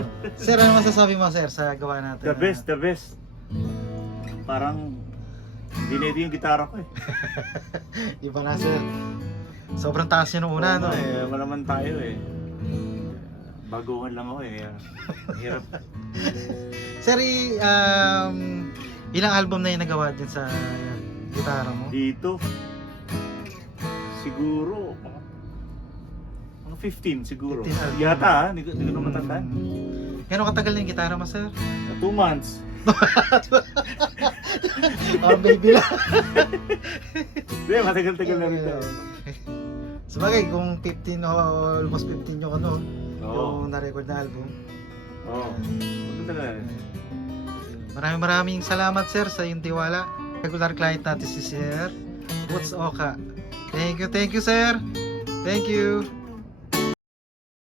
you. Sir, ano masasabi mo, sir, sa gawa natin? The best, the best. Parang dinedi yung gitara ko eh. Iba na, sir. Sobrang taas yun nung una, no? Wala naman tayo eh. Baguhan lang ako eh. Hirap. Sir, ilang album na yung nagawa din sa gitara mo? Dito, siguro, mga 15 siguro. 15 album. Yata ha, hindi ko na matandaan. Gano'ng katagal na yung gitara mo, sir? 2 months. Oh, baby lang. Hindi, matagal-tagal na rin daw. Sabagay, kung 15 o almost 15 yung ano, Oo. yung na-record na album. Oo. Matagal. Maraming salamat, sir, sa iyong tiwala. Regular client natin si Sir What's Oka. Thank you, sir. Thank you.